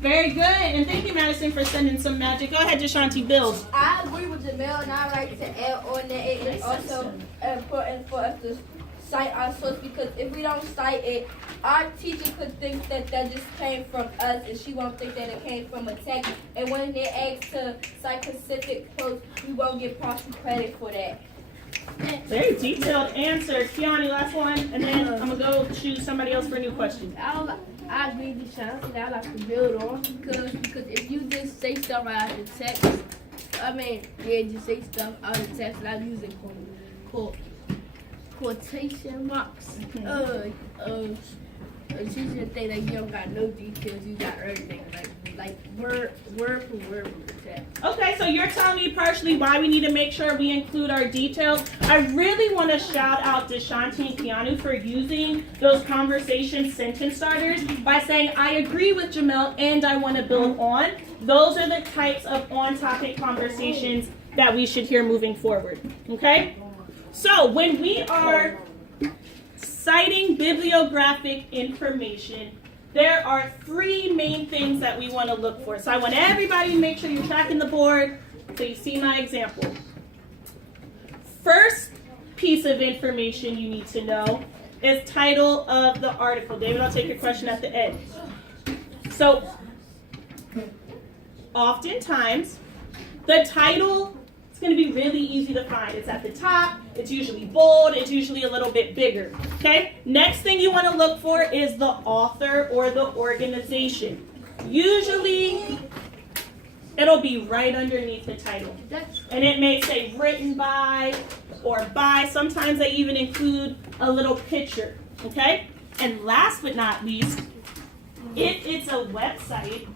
Very good, and thank you, Madison, for sending some magic. Go ahead, Deshanti, build. I agree with Jamel, and I like to add on that it is also important for us to cite our source, because if we don't cite it, our teacher could think that just came from us, and she won't think that it came from a text. And when they ask to cite specific quotes, we won't get partial credit for that. Very detailed answer. Kiani, last one, and then I'm going to go choose somebody else for a new question. I agree with Sean, that I like to build on, because if you just say stuff out of the text, just say stuff out of the text, and I'm using quotation marks. She should think that you don't got no details, you got everything, like word for word from the text. Okay, so you're telling me partially why we need to make sure we include our details. I really want to shout out Deshanti and Keanu for using those conversation sentence starters by saying, I agree with Jamel and I want to build on. Those are the types of on-topic conversations that we should hear moving forward, okay? So when we are citing bibliographic information, there are three main things that we want to look for. So I want everybody to make sure you're tracking the board so you see my example. First piece of information you need to know is title of the article. David, I'll take your question at the end. So oftentimes, the title is going to be really easy to find. It's at the top. It's usually bold. It's usually a little bit bigger. Okay? Next thing you want to look for is the author or the organization. Usually, it'll be right underneath the title. And it may say written by or by. Sometimes they even include a little picture. Okay? And last but not least, if it's a website,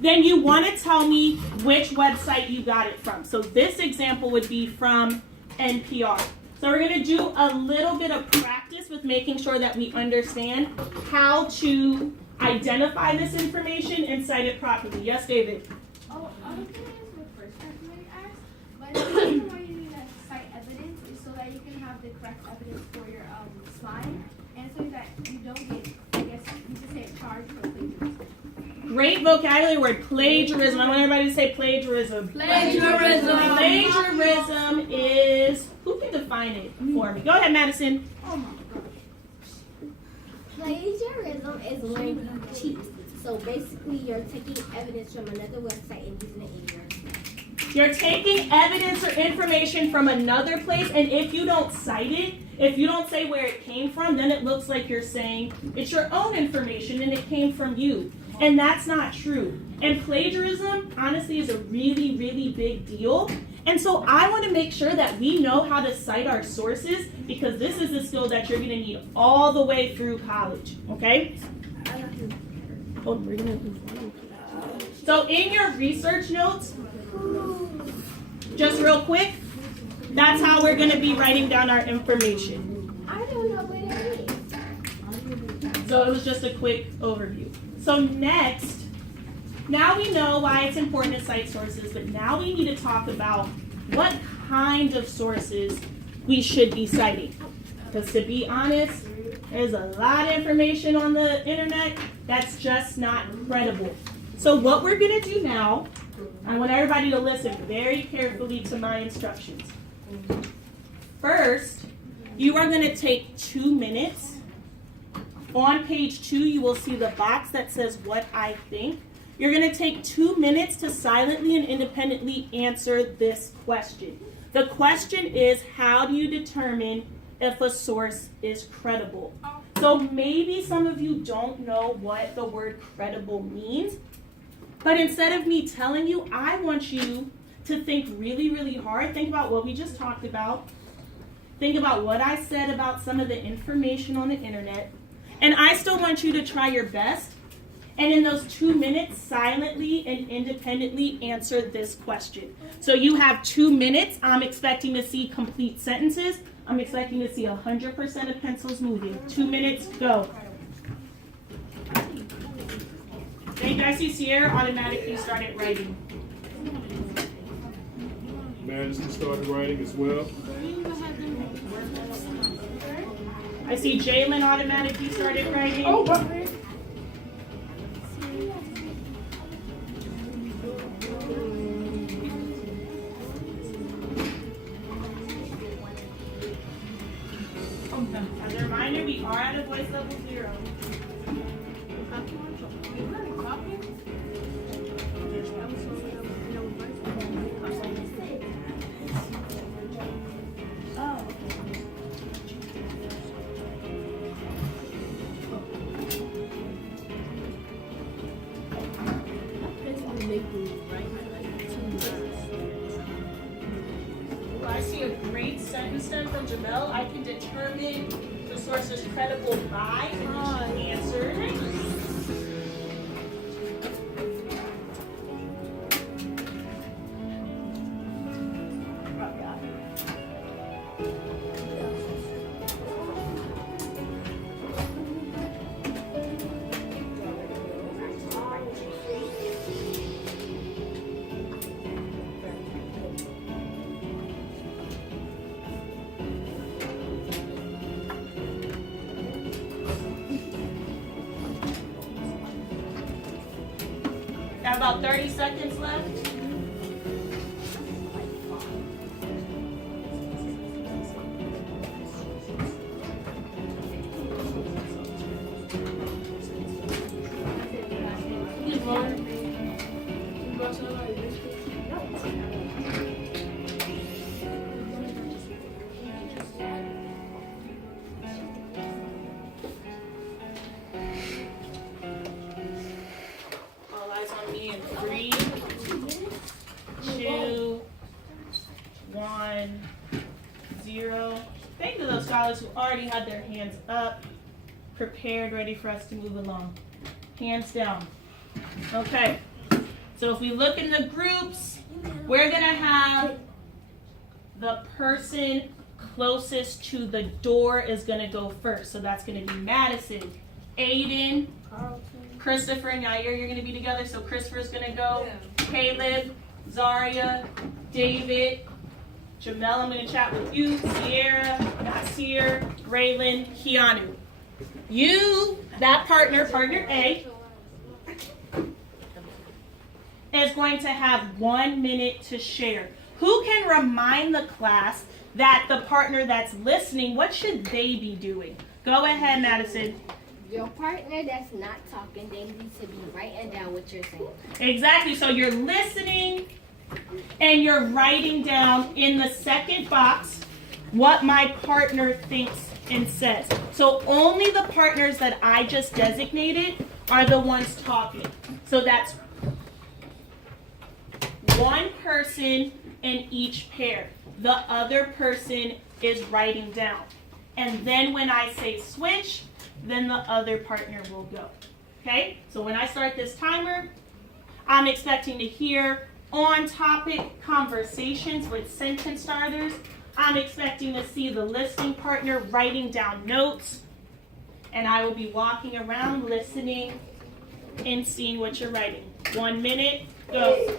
then you want to tell me which website you got it from. So this example would be from NPR. So we're going to do a little bit of practice with making sure that we understand how to identify this information and cite it properly. Yes, David? Oh, I was going to answer the first question that you asked, but the reason why you need to cite evidence is so that you can have the correct evidence for your slide, and so that you don't get, I guess, you just say charged for plagiarism. Great vocabulary word, plagiarism. I want everybody to say plagiarism. Plagiarism. Plagiarism is, who can define it for me? Go ahead, Madison. Oh my gosh. Plagiarism is when you cheat. So basically, you're taking evidence from another website and using it in yours. You're taking evidence or information from another place, and if you don't cite it, if you don't say where it came from, then it looks like you're saying it's your own information and it came from you. And that's not true. And plagiarism, honestly, is a really, really big deal. And so I want to make sure that we know how to cite our sources, because this is a skill that you're going to need all the way through college, okay? So in your research notes, just real quick, that's how we're going to be writing down our information. I don't know where that is. So it was just a quick overview. So next, now we know why it's important to cite sources, but now we need to talk about what kind of sources we should be citing. Because to be honest, there's a lot of information on the internet that's just not credible. So what we're going to do now, I want everybody to listen very carefully to my instructions. First, you are going to take 2 minutes. On page 2, you will see the box that says what I think. You're going to take 2 minutes to silently and independently answer this question. The question is, how do you determine if a source is credible? So maybe some of you don't know what the word credible means, but instead of me telling you, I want you to think really, really hard. Think about what we just talked about. Think about what I said about some of the information on the internet. And I still want you to try your best. And in those 2 minutes, silently and independently answer this question. So you have 2 minutes. I'm expecting to see complete sentences. I'm expecting to see 100% of pencils moving. 2 minutes, go. Thank you. I see Sierra automatically started writing. Madison started writing as well. I see Jalen automatically started writing. Voice level 0. Oh. Well, I see a great sentence then from Jamel. I can determine the source is credible by, and she answered. Got about 30 seconds left. All eyes on me in 3, 2, 1, 0. Thank you to those scholars who already had their hands up, prepared, ready for us to move along. Hands down. Okay. So if we look in the groups, we're going to have the person closest to the door is going to go first. So that's going to be Madison, Aiden, Christopher and Yair, you're going to be together. So Christopher's going to go. Caleb, Zaria, David, Jamel, I'm going to chat with you. Sierra, Nasir, Raylan, Keanu. You, that partner A, is going to have 1 minute to share. Who can remind the class that the partner that's listening, what should they be doing? Go ahead, Madison. Your partner that's not talking, they need to be writing down what you're saying. Exactly. So you're listening and you're writing down in the second box what my partner thinks and says. So only the partners that I just designated are the ones talking. So that's one person in each pair. The other person is writing down. And then when I say switch, then the other partner will go. Okay? So when I start this timer, I'm expecting to hear on-topic conversations with sentence starters. I'm expecting to see the listening partner writing down notes. And I will be walking around listening and seeing what you're writing. 1 minute, go.